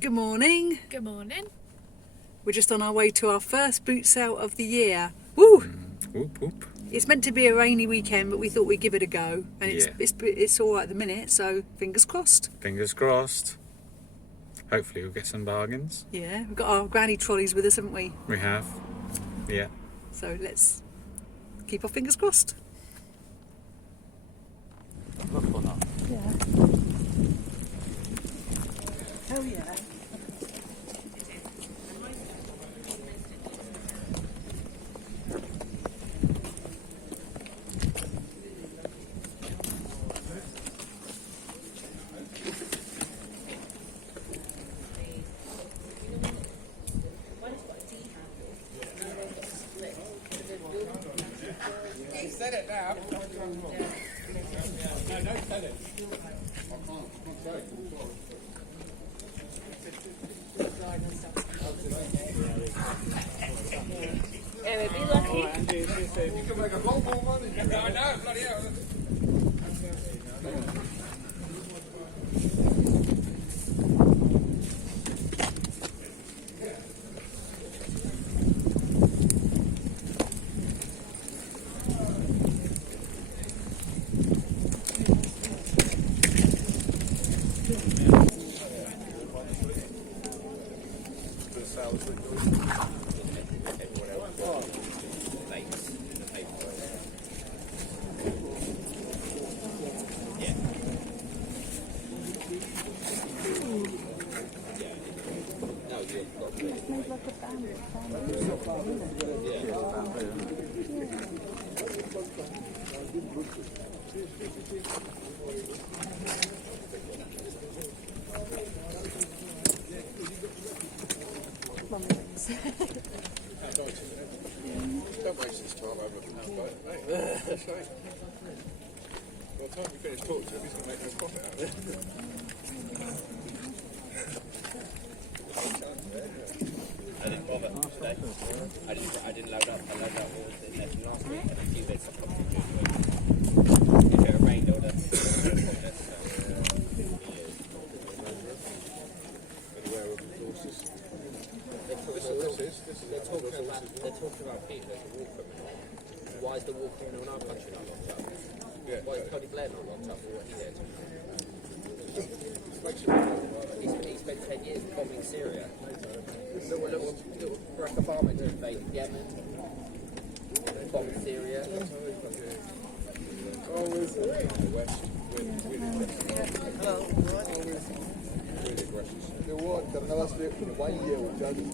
Good morning. Good morning. We're just on our way to our first boot sale of the year. Woo! Whoop, whoop. It's meant to be a rainy weekend, but we thought we'd give it a go. And Yeah. it's all right at the minute, so fingers crossed. Fingers crossed. Hopefully we'll get some bargains. Yeah, we've got our granny trolleys with us, haven't we? We have. Yeah. So let's keep our fingers crossed. Look or not. Yeah. Hell yeah. Said it now. No, don't tell it. Yeah, we'd be lucky. You can make a lot more money. I know, bloody hell. Don't waste his time over a pound boat. That's right. By the time we finish talking to him, he's going to make no profit out of it. I didn't bother today. I didn't load up. I loaded up all the net from last week and a few bits I've got to do. If it rained, all the they're talking about people that can walk from it. Why is the walking in our country not locked up? Why is Tony Blair not locked up for what he did? He spent 10 years bombing Syria. Little Barack Obama to invade Yemen, bombing Syria. Always the West. Hello. Really aggressive. You know what? The last bit, why you here with judges?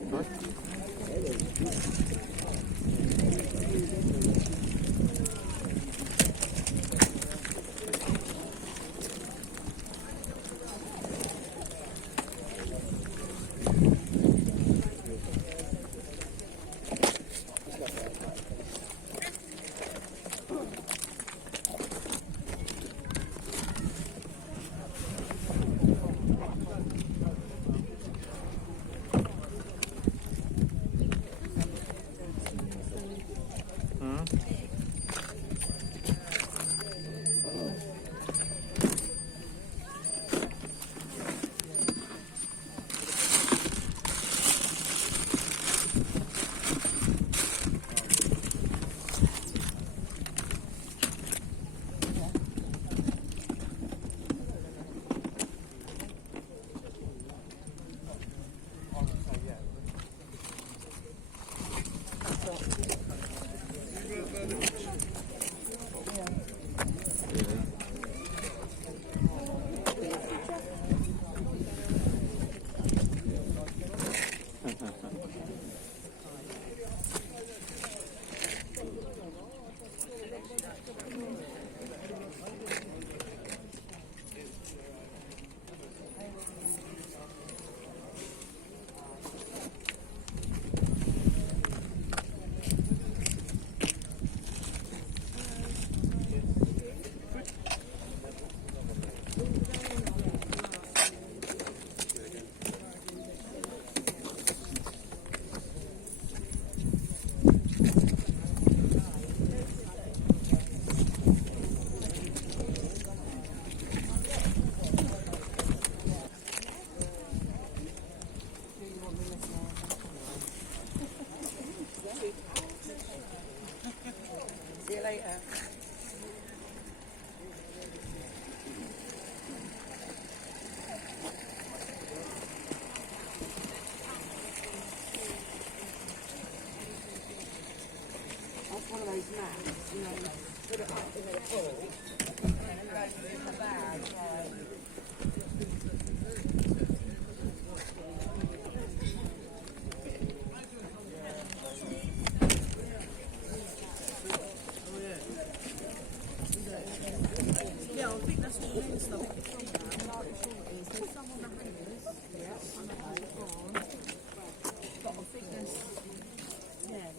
Yeah, I think that's what the main stuff is from now. There's some on the hangers, and I have it on. But I think there's, yeah.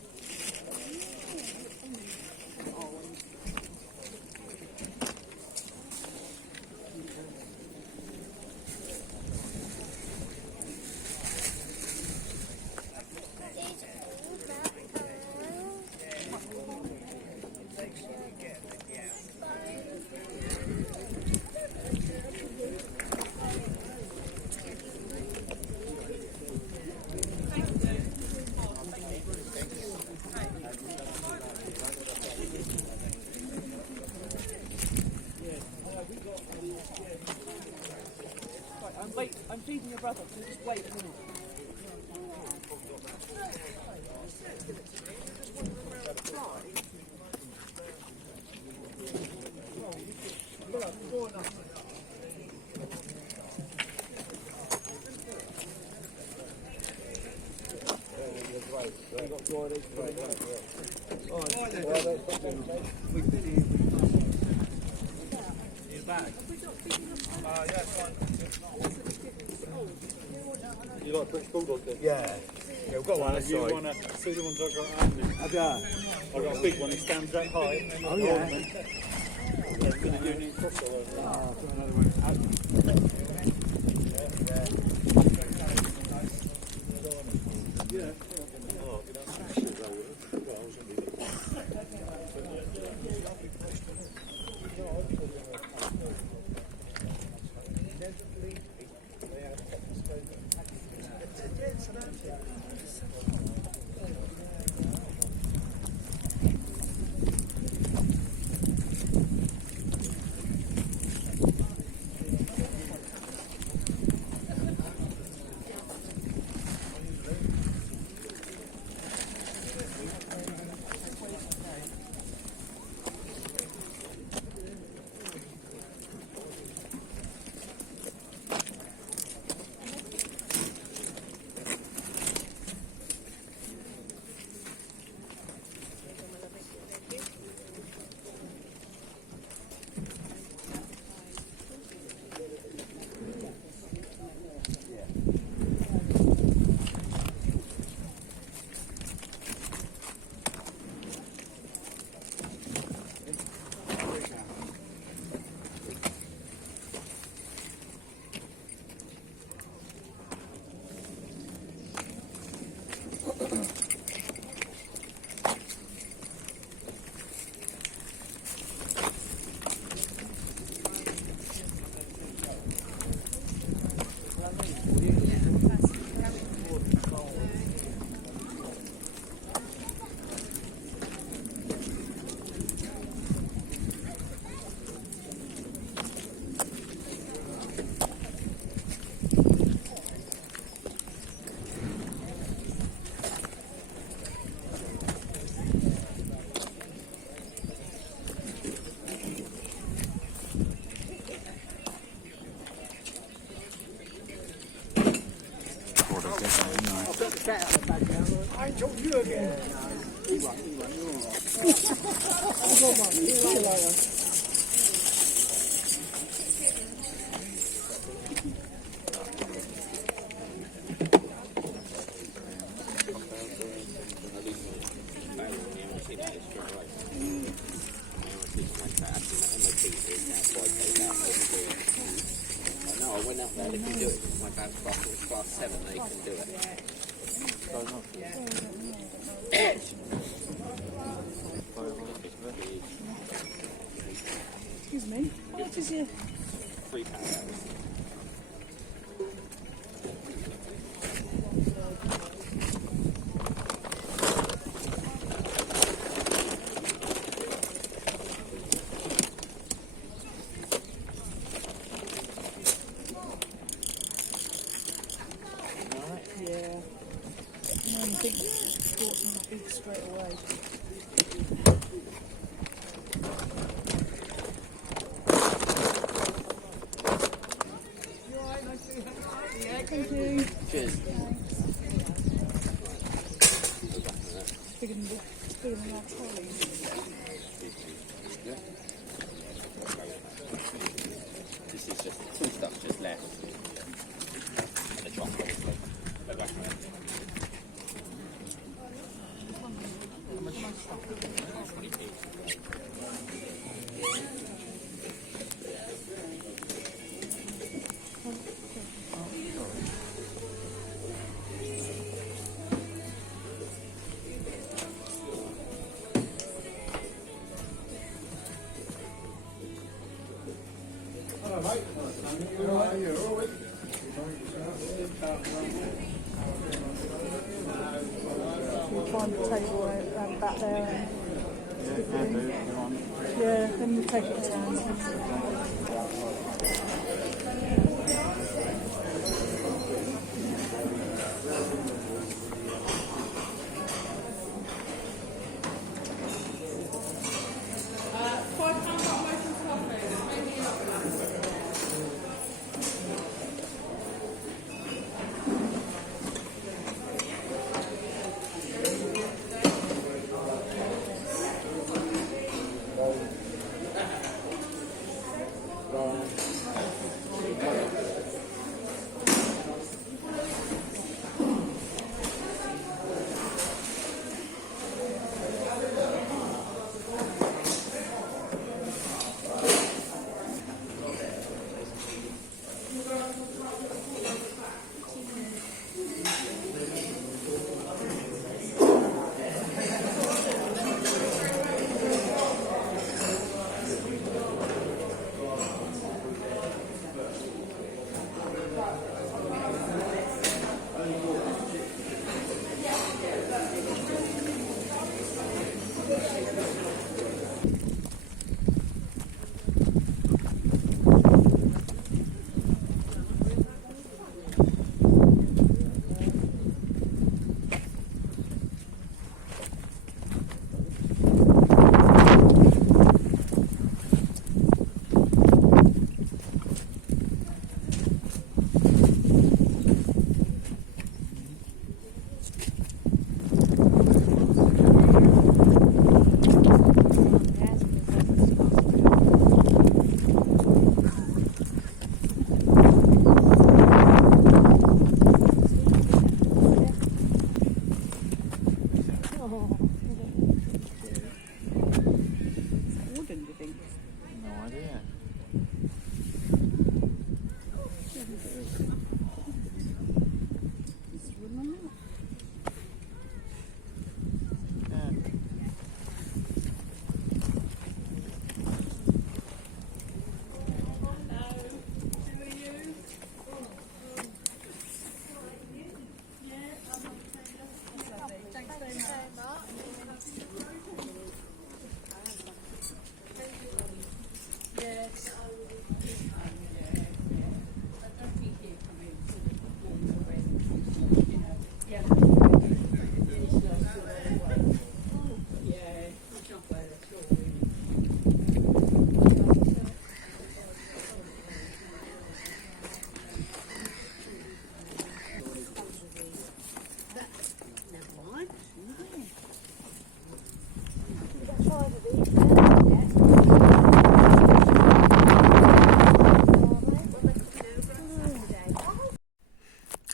I'm feeding your brother, so just wait a minute. You like British Bulldog then? Yeah, we've got one this You side. want to see the ones I've got at home? Have ya? I've got a big one, it stands that high. Oh yeah. Yeah, it's got a Union Cross all over it. Oh, I've got another one. Yeah. Oh, you know, shit, that would. Well, I was going to be No, I went up there, they can do it. My dad's class 7, they can do it. Excuse me, how much is your... £3. Yeah. I think it's bought something big straight away. feeling like Holly. This is just some stuff just left. And the drop, obviously. But back around. We'll find the table around back there. Yeah, then we'll take it down.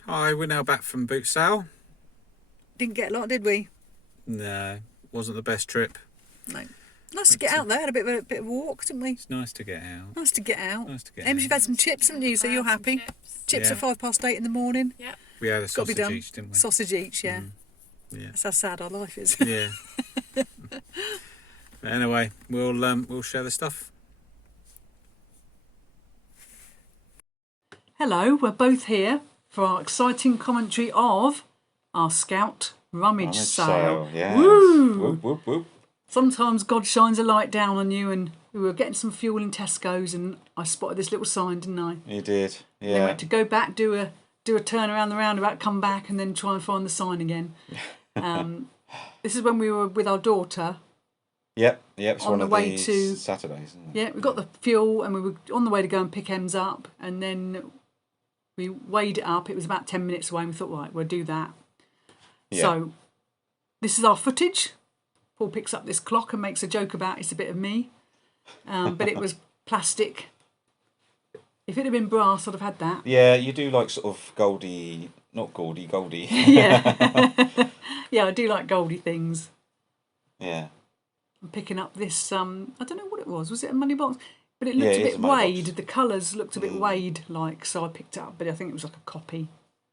Hi, we're now back from boot sale. Didn't get a lot, did we? No, wasn't the best trip. No. Nice to get out there. Had a bit of a walk, didn't we? It's nice to get out. Nice to get out. Nice to get Ems, out. you've had some chips, haven't you? So you're happy. Chips Yeah. at 8:05 in the morning. Yep. We had a Got to be sausage done. each, didn't we? Sausage each, yeah. Yeah. That's how sad our life is. Yeah. Anyway, we'll share the stuff. Hello, we're both here for our exciting commentary of our Scout Rummage sale. Yes. Woo! Whoop, whoop, whoop. Sometimes God shines a light down on you, and we were getting some fuel in Tesco's, and I spotted this little sign, didn't I? You did, Then we yeah. had to go back, do a turn around the roundabout, come back, and then try and find the sign again. This is when we were with our daughter. Yep, it's on one the of way these to- Saturdays, isn't it? Yeah, we got the fuel, and we were on the way to go and pick Ems up, and then we weighed it up. It was about 10 minutes away, and we thought, right, we'll do that. Yeah. So this is our footage Paul picks up this clock and makes a joke about it's a bit of me. But it was plastic. If it had been brass, I'd have had that. Yeah, you do like sort of Goldie, not Goldie, Goldie. Yeah. Yeah, I do like Goldie things. Yeah. I'm picking up this, I don't know what it was. Was it a money box? But it looked Yeah, a it is bit a money weighed. box. The colours looked a bit weighed-like, so I picked it up. But I think it was like a copy.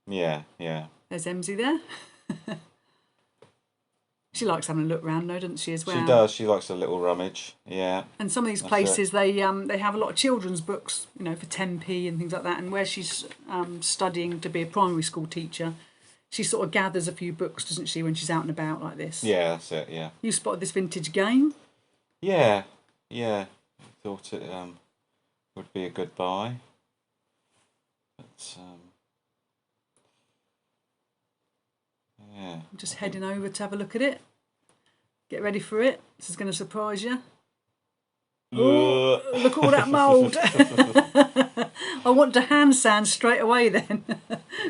Yeah, yeah. There's Emsy there. She likes having a look round, though, doesn't she, as well? She does. She likes a little rummage. Yeah. And some of these places, they have a lot of children's books, you know, for 10p and things like that. And where she's studying to be a primary school teacher, she sort of gathers a few books, doesn't she, when she's out and about like this? Yeah, that's it. Yeah. You spotted this vintage game? Yeah, yeah. I thought it would be a good buy. But yeah. I'm just heading over to have a look at it. Get ready for it. This is going to surprise you. Oh, look at all that mould. I want to hand sand straight away then.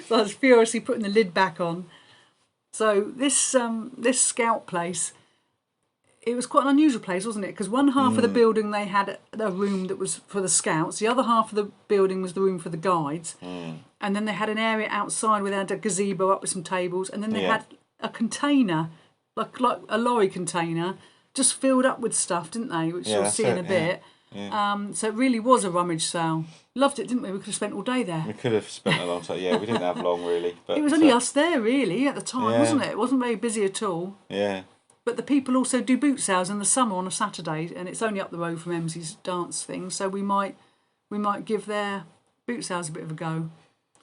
So I was furiously putting the lid back on. So this scout place, it was quite an unusual place, wasn't it? Because one half of the building they had a room that was for the scouts. The other half of the building was the room for the guides. And then they had an area outside where they had a gazebo up with some tables. And then they had a container, like a lorry container, just filled up with stuff, didn't they? Which you'll see in a bit. Yeah. So it really was a rummage sale. Loved it, didn't we? We could have spent all day there. We could have spent a long time. Yeah, we didn't have long really. But it was only us there really at the time, wasn't it? It wasn't very busy at all. Yeah. But the people also do boot sales in the summer on a Saturday, and it's only up the road from Emsy's dance thing, so we might give their boot sales a bit of a go.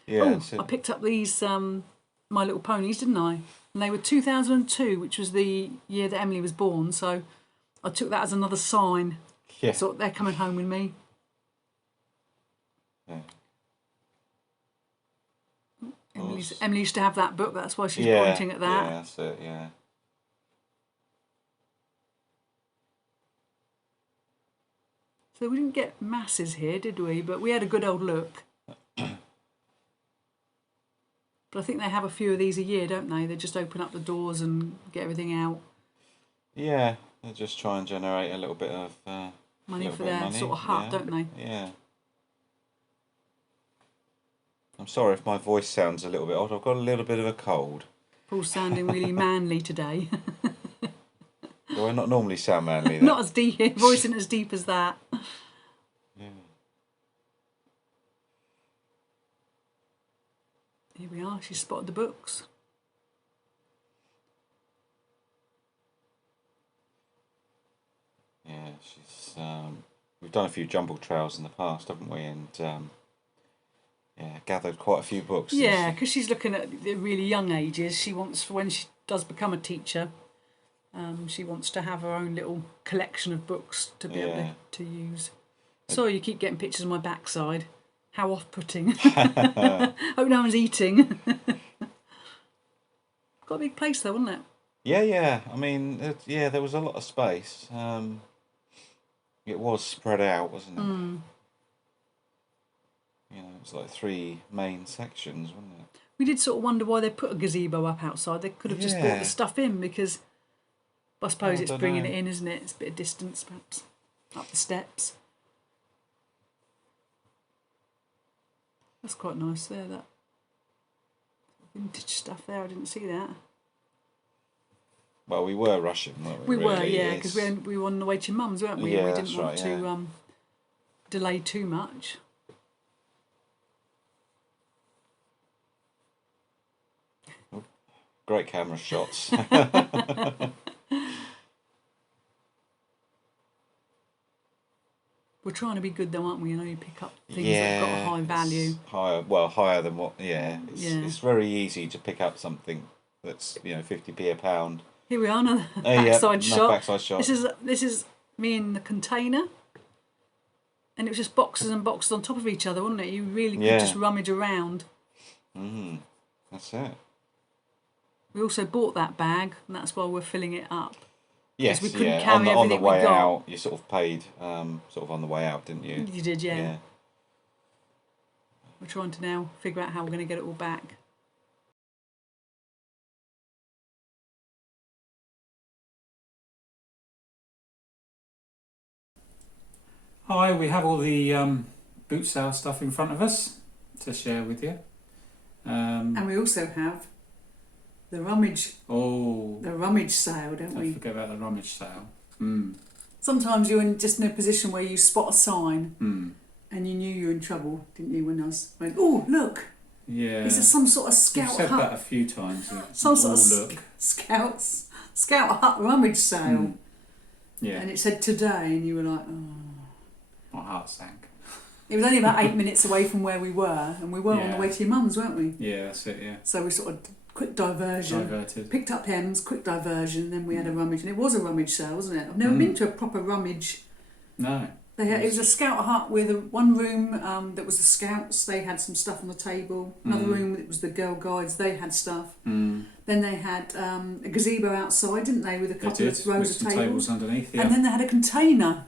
Yeah. I picked up these My Little Ponies, didn't I? And they were 2002, which was the year that Emily was born. So I took that as another sign. Yeah. So they're coming home with me. Yeah. Emily used to have that book. That's why she's pointing at that. Yeah, that's it. Yeah. So we didn't get masses here, did we? But we had a good old look. But I think they have a few of these a year, don't they? They just open up the doors and get everything out. Yeah, they just try and generate a little bit of money for their sort of hut, don't they? Yeah. I'm sorry if my voice sounds a little bit odd. I've got a little bit of a cold. Paul's sounding really manly today. Do I not normally sound manly then? Not as deep, voice isn't as deep as that. Yeah. Here we are, she spotted the books. Yeah, she's. We've done a few jumble trails in the past, haven't we? And yeah, gathered quite a few books. Yeah, because she's looking at the really young ages. She wants, when she does become a teacher, she wants to have her own little collection of books to be able to use. Sorry, you keep getting pictures of my backside. How off-putting. Hope no one's eating. Got a big place though, wasn't it? Yeah, yeah. I mean, there was a lot of space. It was spread out, wasn't it? You know, it's like 3 main sections, wasn't it? We did sort of wonder why they put a gazebo up outside. They could have just brought the stuff in, because I suppose it's bringing it in, isn't it? It's a bit of distance, perhaps, up the steps. That's quite nice there, that vintage stuff there. I didn't see that. Well, we were rushing, weren't we? We were, yeah, because we were on the way to Mum's, weren't we? Yeah, we didn't want to delay too much. Great camera shots. We're trying to be good though, aren't we? You know, you pick up things that have got a high value. Higher than what? Yeah, it's very easy to pick up something that's 50p a pound. Here we are, another backside shot. Backside shot. This is me in the container, and it was just boxes and boxes on top of each other, wasn't it? You really could just rummage around. That's it. We also bought that bag, and that's why we're filling it up. Yes, we couldn't carry on the everything way we got. out, you sort of paid on the way out, didn't you? You did, yeah. We're trying to now figure out how we're going to get it all back. Hi, we have all the boot sale stuff in front of us to share with you. And we also have the Rummage. Oh, The Rummage sale, don't we? don't forget about the Rummage sale. Sometimes you're just in a position where you spot a sign and you knew you were in trouble, didn't you? When I went, oh look, Yeah. is this some sort of You've scout said hut? that a few times. Some sort of look. scout hut rummage sale. Yeah. And it said today, and you were like, oh. My heart sank. It was only about 8 minutes away from where we were, and we were on the way to your mum's, weren't we? Yeah, that's it. Yeah. So we sort of quick diversion. Diverted. Picked up Ems, quick diversion, then we had a rummage, and it was a rummage sale, wasn't it? I've never been to a proper rummage. No. It was a scout hut with one room that was the scouts. They had some stuff on the table. Another room that was the girl guides. They had stuff. Then they had a gazebo outside, didn't they, with a couple of rows of tables underneath. Yeah. And then they had a container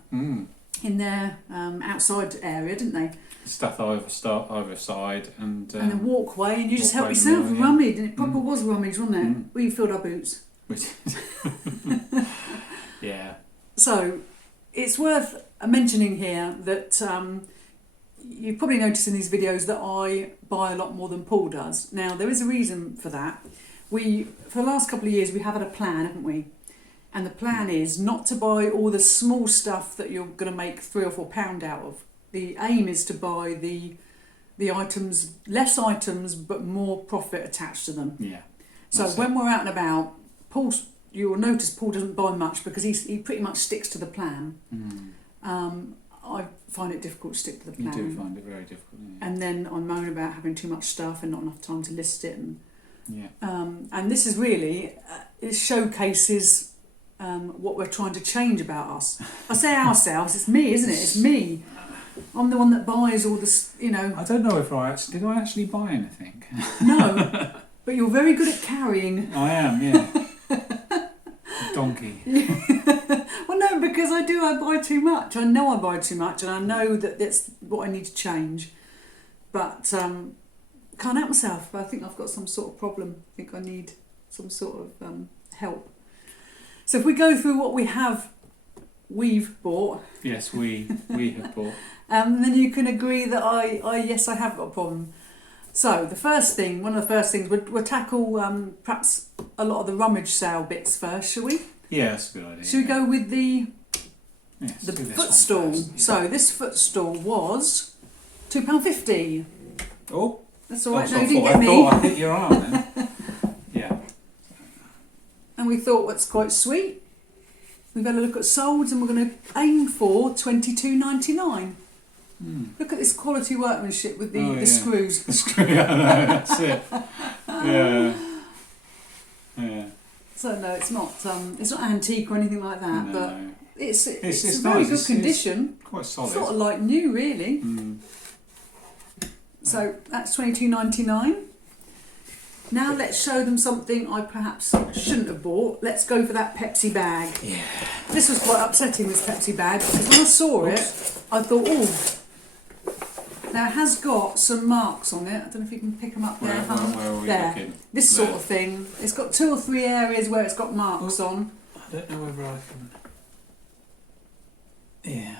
in their outside area, didn't they? Stuff either side and a walkway, and you just helped walkway yourself in the middle, rummage, and it proper was rummage, wasn't it? We filled our boots. Yeah. So it's worth mentioning here that you've probably noticed in these videos that I buy a lot more than Paul does. Now there is a reason for that. For the last couple of years we have had a plan, haven't we? And the plan is not to buy all the small stuff that you're going to make £3 or £4 out of. The aim is to buy the items, less items but more profit attached to them. Yeah. So when we're out and about, you will notice Paul doesn't buy much because he pretty much sticks to the plan. I find it difficult to stick to the plan. You do find it very difficult. Yeah. And then I moan about having too much stuff and not enough time to list it. Yeah. And this is really, it showcases what we're trying to change about us. I say ourselves, it's me, isn't it? It's me. I'm the one that buys all this, you know. I don't know if did I actually buy anything? No, but you're very good at carrying. I am, yeah. Donkey. Well, no, because I buy too much. I know I buy too much, and I know that that's what I need to change. But can't help myself. I think I've got some sort of problem. I think I need some sort of help. So if we go through what we've bought. Yes, we have bought. Then you can agree that I have got a problem. So one of the first things, we'll tackle perhaps a lot of the rummage sale bits first, shall we? Yeah, that's a good idea. Should we go with the do this footstool? one first. So this footstool was £2.50. Oh, That's all right. so No, I you didn't thought get me. I hit your arm then. Yeah. And we thought that's quite sweet. We've had a look at solds, and we're going to aim for £22.99. Look at this quality workmanship with the screws. The screw, yeah, no, that's it. Yeah. Yeah. So no, it's not antique or anything like that, No. but it's It's very nice. good condition. It's quite solid. Sort of like new, really. So that's £22.99. Now let's show them something I perhaps shouldn't have bought. Let's go for that Pepsi bag. Yeah. This was quite upsetting, this Pepsi bag, because when I saw it, I thought, oh. Now it has got some marks on it. I don't know if you can pick them up there. Where are we there. looking? This There. sort of thing. It's got 2 or 3 areas where it's got marks on. I don't know whether I can. Yeah.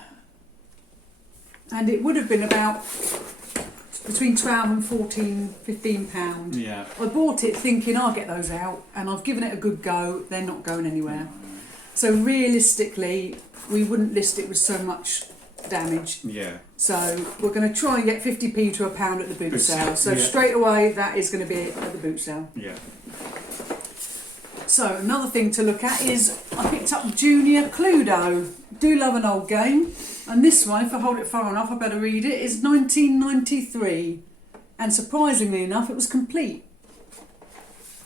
And it would have been about between £12 and £14-15. Yeah. I bought it thinking I'll get those out, and I've given it a good go. They're not going anywhere. So realistically, we wouldn't list it with so much damage. Yeah. So we're going to try and get 50p to £1 at the boot sale. So yeah. straight away, that is going to be at the boot sale. Yeah. So another thing to look at is I picked up Junior Cluedo. Do love an old game. And this one, if I hold it far enough, I better read it, is 1993. And surprisingly enough, it was complete.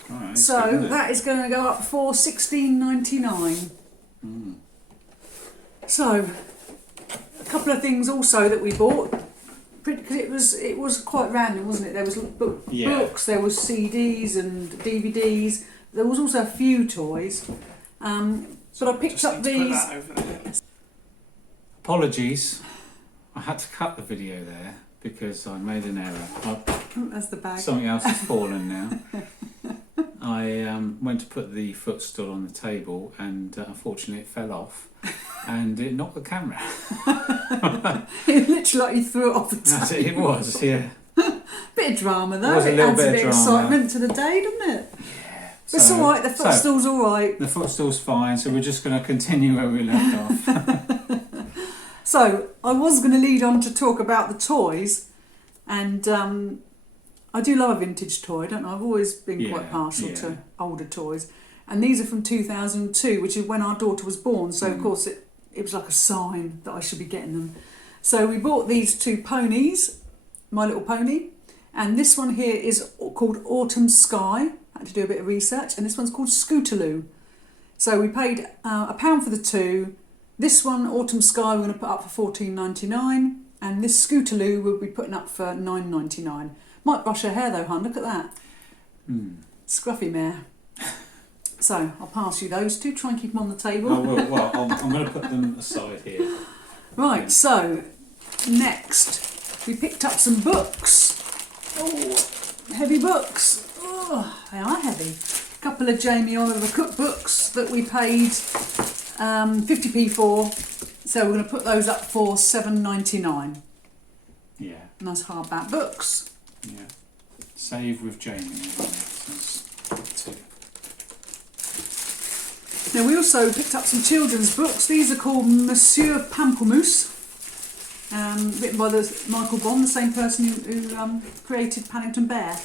Right, So that is going to go up for £16.99. So a couple of things also that we bought, because it was quite random, wasn't it? There was books, there was CDs and DVDs. There was also a few toys. But I picked up these. Apologies, I had to cut the video there because I made an error. That's the bag. Something else has fallen now. I went to put the footstool on the table and unfortunately it fell off. and it knocked the camera. It literally like you threw it off the That's table. it was, yeah. Bit of drama though. Was a It little adds a bit of bit of drama. excitement to the day, doesn't it? Yeah. But it's all right. The footstool's all right. The footstool's fine, so we're just going to continue where we left off. So I was going to lead on to talk about the toys, and I do love a vintage toy, don't I? I've always been quite partial to older toys, and these are from 2002, which is when our daughter was born. So of course it was like a sign that I should be getting them. So we bought these two ponies, My Little Pony, and this one here is called Autumn Sky. I had to do a bit of research, and this one's called Scootaloo. So we paid £1 for the two. This one, Autumn Sky, we're going to put up for $14.99, and this Scootaloo we'll be putting up for $9.99. Might brush her hair though, hon. Look at that. Scruffy mare. So I'll pass you those two. Try and keep them on the table. I will. Well, I'm going to put them aside here. Right. So next, we picked up some books. Oh, heavy books. Oh, they are heavy. A couple of Jamie Oliver cookbooks that we paid 50p for. So we're going to put those up for $7.99. Yeah. Nice hardback books. Yeah. Save with Jamie. Two. Now we also picked up some children's books. These are called Monsieur Pamplemousse, written by Michael Bond, the same person who created Paddington Bear.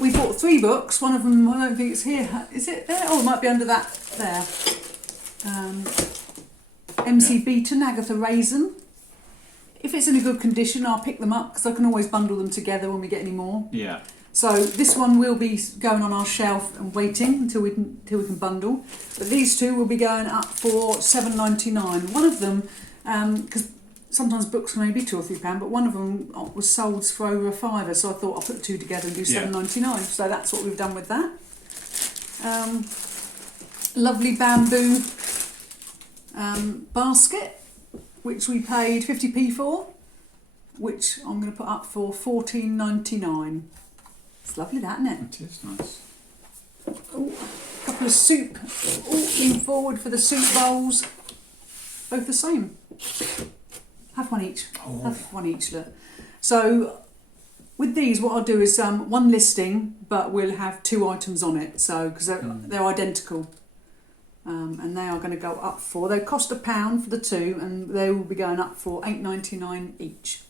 We bought 3 books. One of them, I don't think it's here. Is it there? Oh, it might be under that there. MC Beaton, Agatha Raisin. If it's in a good condition, I'll pick them up because I can always bundle them together when we get any more. Yeah. So this one will be going on our shelf and waiting until we can bundle. But these two will be going up for $7.99. One of them, because sometimes books can only be £2 or £3, but one of them was sold for over a £5, so I thought I'll put the two together and do $7.99. So that's what we've done with that. Lovely bamboo basket, which we paid 50p for, which I'm going to put up for $14.99. It's lovely, that, isn't it? It is nice. Ooh, a couple of soup. Lean forward for the soup bowls. Both the same. Have one each. Oh. Have one each, look. So with these, what I'll do is one listing, but we'll have 2 items on it. So because they're identical, and they are going to go up for. They cost £1 for the 2, and they will be going up for $8.99 each.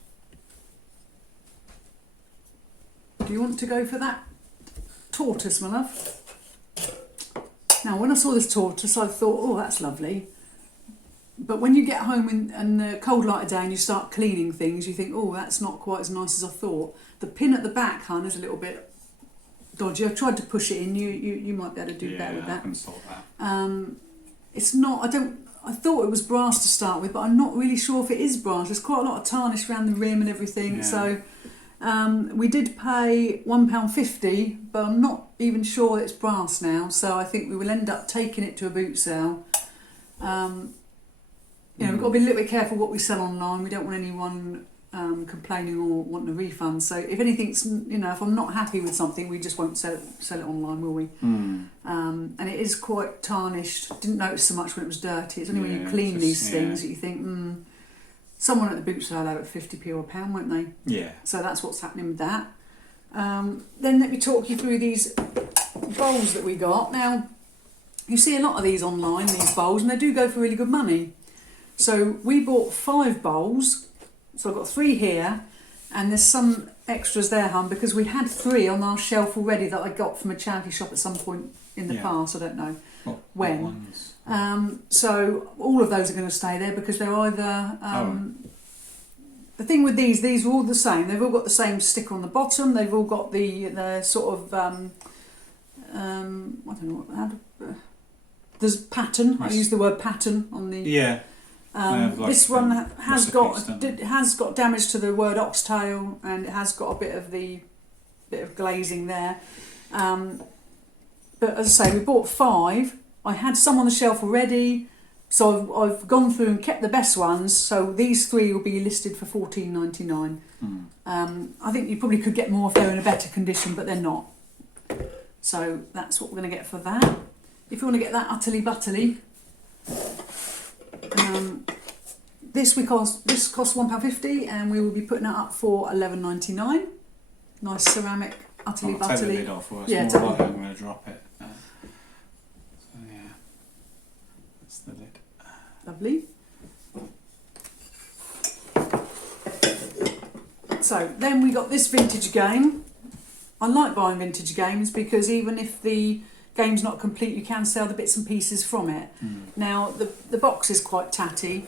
Do you want to go for that tortoise, my love? Now, when I saw this tortoise, I thought, oh, that's lovely. But when you get home and the cold light of day and you start cleaning things, you think, oh, that's not quite as nice as I thought. The pin at the back, hun, is a little bit dodgy. I've tried to push it in. You might be able to do better with that. I can sort that. It's not. I thought it was brass to start with, but I'm not really sure if it is brass. There's quite a lot of tarnish around the rim and everything. Yeah. So. We did pay £1.50, but I'm not even sure it's brass now, so I think we will end up taking it to a boot sale. We've got to be a little bit careful what we sell online. We don't want anyone complaining or wanting a refund. So if anything's, if I'm not happy with something, we just won't sell it online, will we? And it is quite tarnished. Didn't notice so much when it was dirty. It's only when you clean these things that you think, Someone at the boot sale had it at 50p or £1, won't they? Yeah. So that's what's happening with that. Then let me talk you through these bowls that we got. Now, you see a lot of these online, these bowls, and they do go for really good money. So we bought 5 bowls. So I've got 3 here, and there's some extras there, hun, because we had 3 on our shelf already that I got from a charity shop at some point in the past. I don't know when. What ones? So all of those are going to stay there because they're either the thing with these are all the same. They've all got the same sticker on the bottom. They've all got the sort of I don't know there's pattern. I use the word pattern on the this one has got damage to the word oxtail, and it has got a bit of glazing there. But as I say, we bought 5. I had some on the shelf already, so I've gone through and kept the best ones. So these 3 will be listed for $14.99. I think you probably could get more if they're in a better condition, but they're not. So that's what we're going to get for that. If you want to get that utterly butterly, This cost £1.50, and we will be putting it up for £11.99. Nice ceramic, utterly I'll take the butterly. lid off, or it's Yeah, more take- likely I'm going to drop it. So yeah, that's the lid. Lovely. So then we got this vintage game. I like buying vintage games because even if the game's not complete, you can sell the bits and pieces from it. Now the box is quite tatty,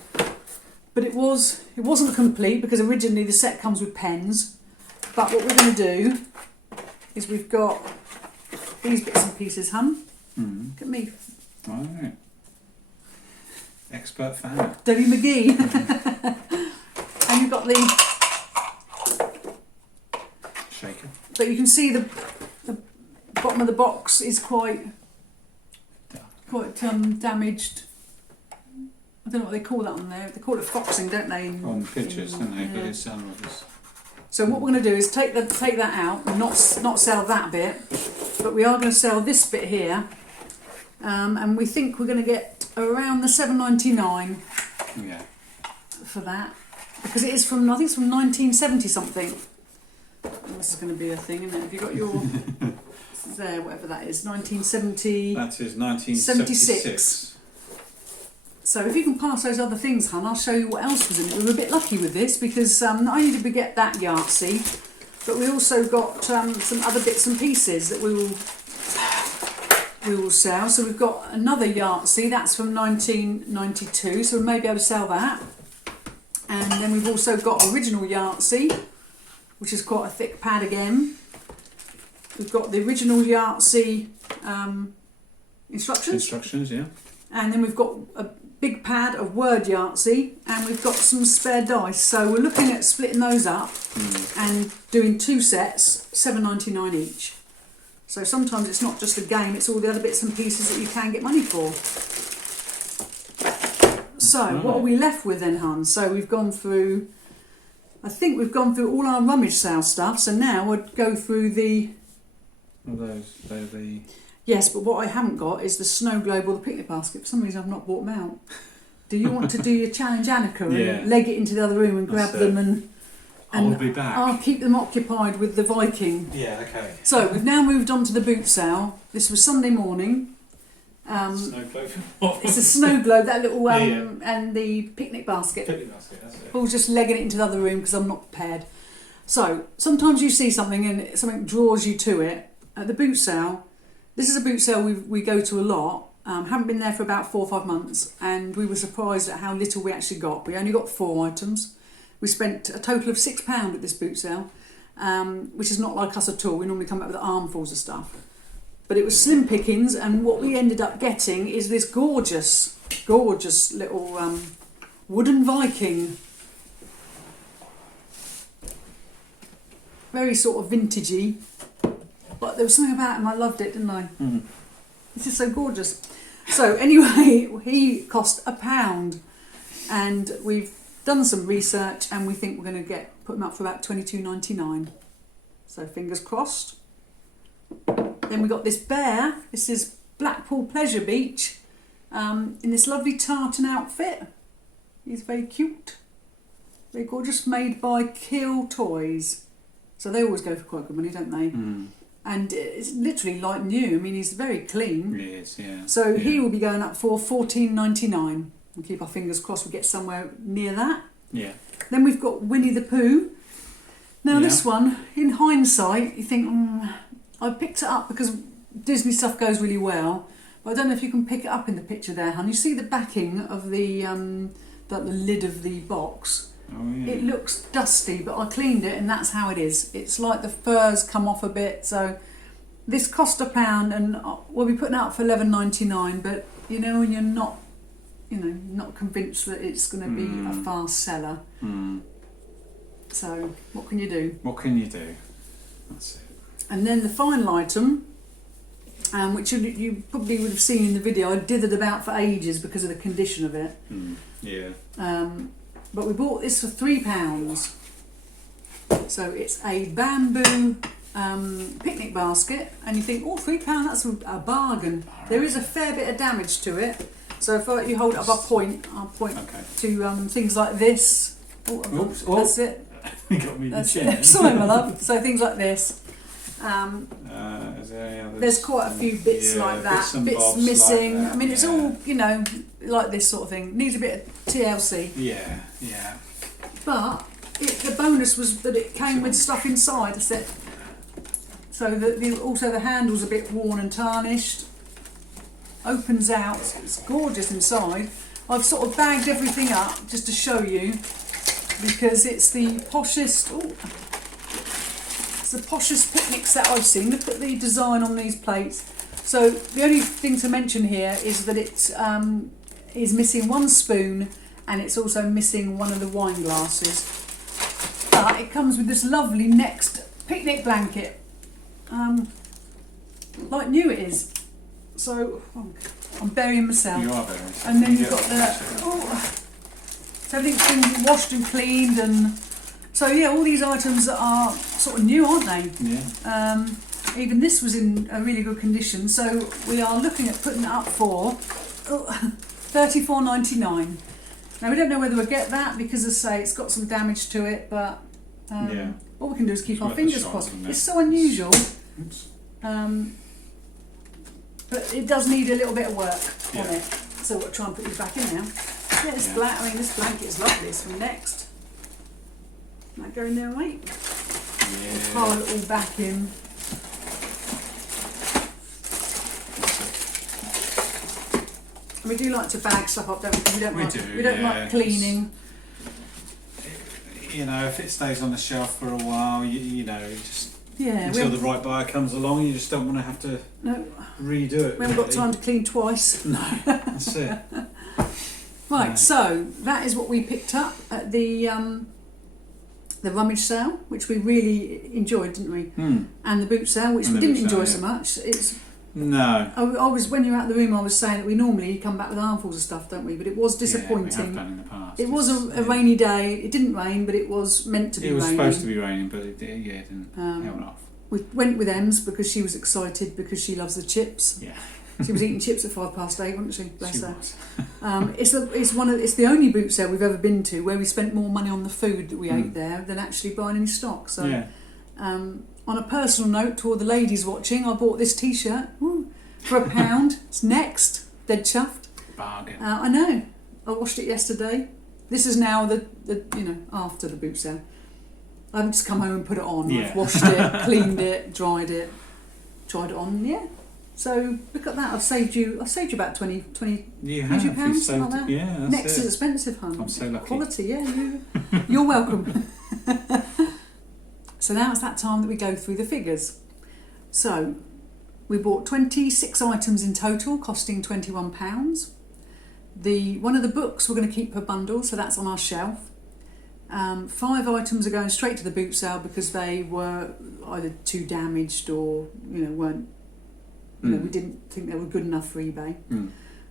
but it wasn't complete because originally the set comes with pens. But what we're going to do is we've got these bits and pieces, hun. Look at me, Alright. Expert fan. Debbie McGee. And you've got the, Shaker. but you can see the bottom of the box is quite damaged. I don't know what they call that on there. They call it foxing, don't they? On pictures, don't they? But Yeah. it's others. So what we're going to do is take that out, and not sell that bit, but we are going to sell this bit here, and we think we're going to get around the £7.99 Yeah. for that, because it is from, I think it's from 1970 something. And this is going to be a thing, isn't it? Have you got your there, whatever that is, 1970. That is 1976. So if you can pass those other things, hun, I'll show you what else was in it. We were a bit lucky with this because not only did we get that Yahtzee, but we also got some other bits and pieces that we will sell. So we've got another Yahtzee, that's from 1992, so we may be able to sell that. And then we've also got original Yahtzee, which is quite a thick pad again. We've got the original Yahtzee instructions. Instructions, yeah. And then we've got a big pad of word Yahtzee, and we've got some spare dice. So we're looking at splitting those up and doing 2 sets, £7.99 each. So sometimes it's not just a game, it's all the other bits and pieces that you can get money for. So what are we left with then, hun? So we've gone through, I think we've gone through all our rummage sale stuff. So now we'll go through the... They're the... Yes, but what I haven't got is the snow globe or the picnic basket. For some reason I've not brought them out. Do you want to do your challenge Annika and leg it into the other room and grab them and I'll be back. I'll keep them occupied with the Viking. Yeah, okay. So we've now moved on to the boot sale. This was Sunday morning. Snow globe. It's a snow globe, that little Yeah. and the picnic basket. Picnic basket, that's it. Paul's just legging it into the other room because I'm not prepared. So sometimes you see something and something draws you to it. At the boot sale, this is a boot sale we go to a lot. Haven't been there for about 4 or 5 months, and we were surprised at how little we actually got. We only got 4 items. We spent a total of £6 at this boot sale, which is not like us at all. We normally come back with armfuls of stuff. But it was slim pickings, and what we ended up getting is this gorgeous, gorgeous little wooden Viking. Very sort of vintagey. But there was something about him, I loved it, didn't I? This is so gorgeous. So anyway, he cost £1, and we've done some research, and we think we're going to put him up for about $22.99. So fingers crossed. Then we got this bear. This is Blackpool Pleasure Beach, in this lovely tartan outfit. He's very cute, very gorgeous, made by Kill Toys. So they always go for quite good money, don't they? And it's literally like new. I mean, he's very clean. He is, yeah. So he will be going up for $14.99. We'll keep our fingers crossed we get somewhere near that. Yeah. Then we've got Winnie the Pooh. Now this one, in hindsight, you think, I picked it up because Disney stuff goes really well. But I don't know if you can pick it up in the picture there, hon. You see the backing of the lid of the box. Oh, yeah. It looks dusty, but I cleaned it and that's how it is. It's like the furs come off a bit. So this cost £1 and we'll be putting it out for $11.99. But you know, when you're not, not convinced that it's going to be a fast seller. So what can you do? What can you do? That's it. And then the final item, which you probably would have seen in the video, I dithered about for ages because of the condition of it. Yeah. But we bought this for £3. So it's a bamboo picnic basket, and you think, £3, that's a bargain. There is a fair bit of damage to it. So if you hold it up, I'll point Okay. to things like this. Oh, Oops, that's it. You got me the That's chin. it. Sorry, my love. So things like this. Is there any others? There's quite a few bits Yeah, like that. bits and Bits bobs missing. like that, I mean, it's yeah. all, you know, like this sort of thing. Needs a bit of TLC. Yeah, yeah. But the bonus was that it came with stuff inside. That's it. So also the handle's a bit worn and tarnished. Opens out. It's gorgeous inside. I've sort of bagged everything up just to show you because it's the poshest. Ooh, it's the poshest picnics that I've seen. Look at the design on these plates. So the only thing to mention here is that it is missing one spoon and it's also missing one of the wine glasses. But it comes with this lovely next picnic blanket. Like new it is. So I'm burying myself. You are very nice. And then you've got so everything's been washed and cleaned, and so yeah, all these items are sort of new, aren't they? Yeah. Even this was in a really good condition, so we are looking at putting it up for $34.99. Now we don't know whether we'll get that because, as I say, it's got some damage to it, but Yeah. all we can do is keep It's our worth a fingers shot, crossed. isn't it? It's so unusual, Oops. but it does need a little bit of work on Yeah. it. So we'll try and put it back in now. Yeah, this Yeah. this blanket is lovely. It's from Next. Might go in there and wait. Yeah. Pile it all back in. And we do like to bag stuff up, don't we? We don't like cleaning. You know, if it stays on the shelf for a while, you know, just Yeah, until the right buyer comes along, you just don't want to have to no, redo it. we haven't got really. time to clean twice. No, that's it. Right, No. so that is what we picked up at the rummage sale, which we really enjoyed, didn't we? And the boot sale, which And we the didn't boot sale, enjoy yeah. so much. It's No. I was when you were out of the room, I was saying that we normally come back with armfuls of stuff, don't we? But it was Yeah, we disappointing. have done in the past. It was It's- a rainy day. It didn't rain, but it was meant to be It was raining. supposed to be raining, but it didn't. Held off. We went with Ems because she was excited because she loves the chips. Yeah. She was eating chips at 8:05, wasn't she? Bless She her. was. It's the only boot sale we've ever been to where we spent more money on the food that we ate there than actually buying any stock. So, Yeah. on a personal note to all the ladies watching, I bought this T-shirt for £1. It's Next, dead chuffed. Bargain. I know. I washed it yesterday. This is now the after the boot sale. I haven't just come home and put it on. Yeah. I've washed it, cleaned it, dried it, tried it on. Yeah. So look at that. I've saved you about 20 You £20, have. You've something saved like that. it. Yeah, that's Next is it. expensive, hun. I'm so lucky. Quality, yeah. You're welcome. So now it's that time that we go through the figures. So we bought 26 items in total, costing £21. One of the books we're going to keep per bundle, so that's on our shelf. 5 items are going straight to the boot sale because they were either too damaged or weren't. We didn't think they were good enough for eBay.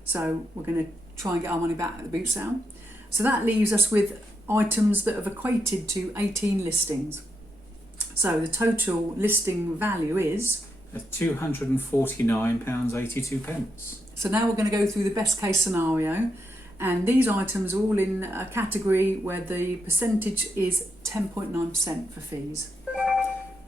So we're going to try and get our money back at the boot sale. So that leaves us with items that have equated to 18 listings. So the total listing value is £249.82. So now we're going to go through the best case scenario, and these items are all in a category where the percentage is 10.9% for fees.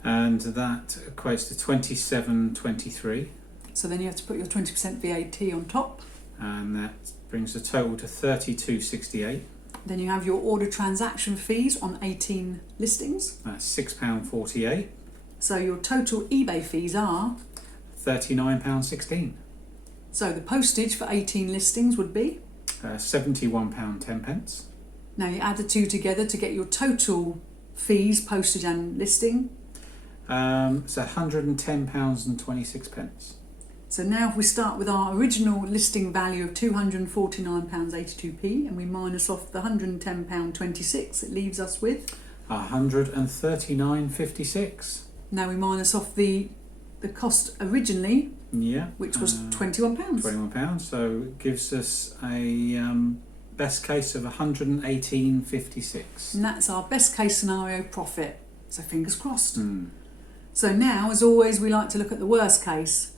And that equates to 27.23, So then you have to put your 20% VAT on top. and that brings the total to 32.68. Then you have your order transaction fees on 18 listings. That's £6.48. So your total eBay fees are, £39.16. so the postage for 18 listings would be, £71.10. now you add the two together to get your total fees, postage and listing. It's £110.26. So now if we start with our original listing value of £249.82p and we minus off the £110.26, it leaves us with, £139.56. now we minus off the cost originally, Yeah. which was £21. £21. So it gives us a best case of £118.56. And that's our best case scenario profit. So fingers crossed. Mm. So now, as always, we like to look at the worst case.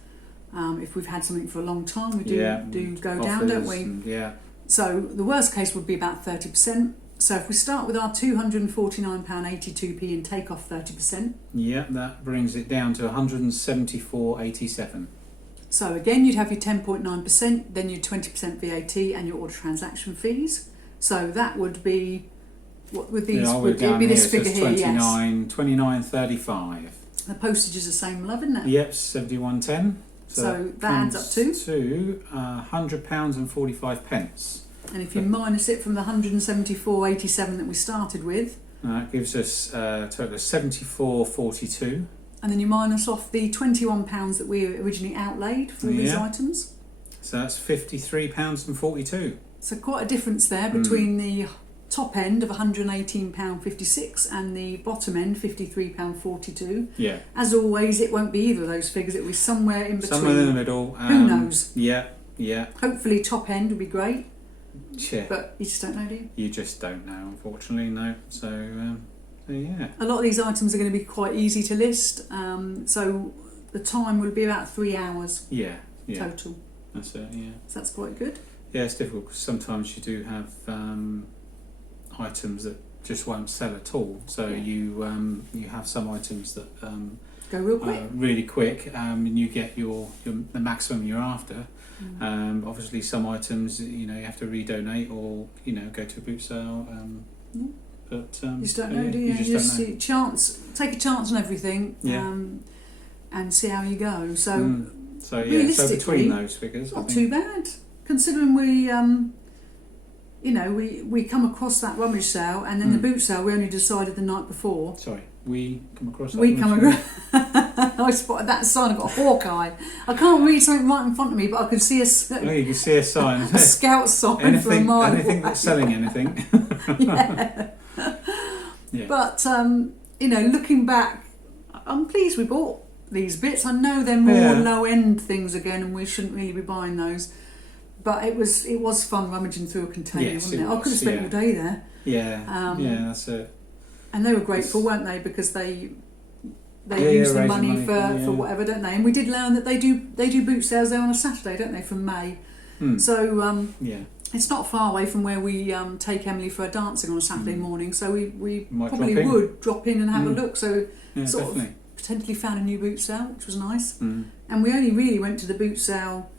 If we've had something for a long time, we do go down, offers don't we? Yeah. So the worst case would be about 30%. So if we start with our £249.82p and take off 30%. Yeah, that brings it down to 174.87. So again, you'd have your 10.9%, then your 20% VAT and your order transaction fees. So that would be, what would these, would it be this figure here? 29.35. The postage is the same, love, isn't it? Yep, 71.10. So that adds up to £100 and 45 pence. And if you minus it from the 174.87 that we started with, That gives us a total of 74.42. and then you minus off the £21 that we originally outlaid for all these items. So that's £53 and 42. So quite a difference there between the top end of £118.56 and the bottom end £53.42. Yeah. As always, it won't be either of those figures. It'll be somewhere in between. Somewhere in the middle. Who knows? Yeah, yeah. Hopefully top end would be great, Yeah. but you just don't know, do you? You just don't know, unfortunately, no. So yeah. A lot of these items are going to be quite easy to list, so the time will be about 3 hours Yeah, yeah. total. That's it, yeah. So that's quite good. Yeah, it's difficult because sometimes you do have items that just won't sell at all. So you have some items that Go real quick. really quick, and you get the maximum you're after. Obviously, some items you have to redonate or go to a boot sale. But You just don't know, do you? You just don't know. Take a chance on everything, Yeah. and see how you go. So So yeah, so realistically, between those figures, I not think, too bad, considering we come across that rummage sale, and then the boot sale we only decided the night before. Sorry, we come across. That We one, come sorry. across. I spotted that sign. I've got a hawk eye. I can't read something right in front of me, but I can see Oh, you can see a sign. a scout sign for a anything mile away. that's selling anything. Yeah. Yeah. But looking back, I'm pleased we bought these bits. I know they're more low end things again, and we shouldn't really be buying those. But it was fun rummaging through a container, Yes, wasn't it it? I could have was, spent all day there. Yeah, that's it. And they were grateful, weren't they? Because they use the raising money for whatever, don't they? And we did learn that they do boot sales there on a Saturday, don't they? From May. So it's not far away from where we take Emily for her dancing on a Saturday morning. So we probably would drop in and have a look. So sort of potentially found a new boot sale, which was nice. And we only really went to the boot sale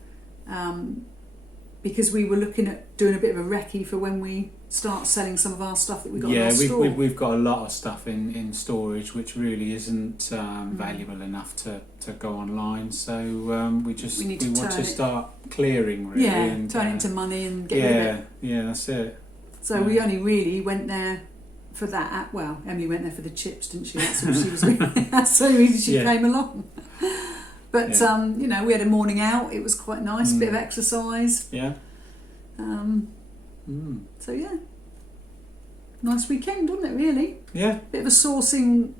because we were looking at doing a bit of a recce for when we start selling some of our stuff that we got in our store. We've got a lot of stuff in storage which really isn't valuable enough to go online. So we want to start clearing really. Yeah, and, turn it into money and get rid of it. Yeah, that's it. So we only really went there for that. Well, Emily went there for the chips, didn't she? That's all she was. That's the only reason she came along. But we had a morning out. It was quite nice, a bit of exercise. Yeah. So yeah, nice weekend, wasn't it? Really. Yeah. Bit of a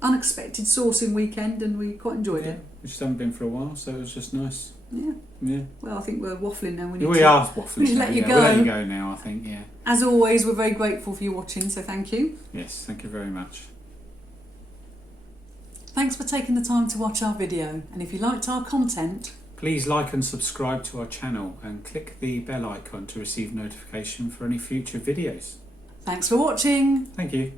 unexpected sourcing weekend, and we quite enjoyed it. We just haven't been for a while, so it was just nice. Yeah. Yeah. Well, I think we're waffling now. We are waffling. We need to let you go. We'll let you go now, I think. Yeah. As always, we're very grateful for you watching. So thank you. Yes, thank you very much. Thanks for taking the time to watch our video, and if you liked our content, please like and subscribe to our channel and click the bell icon to receive notification for any future videos. thanks for watching. Thank you.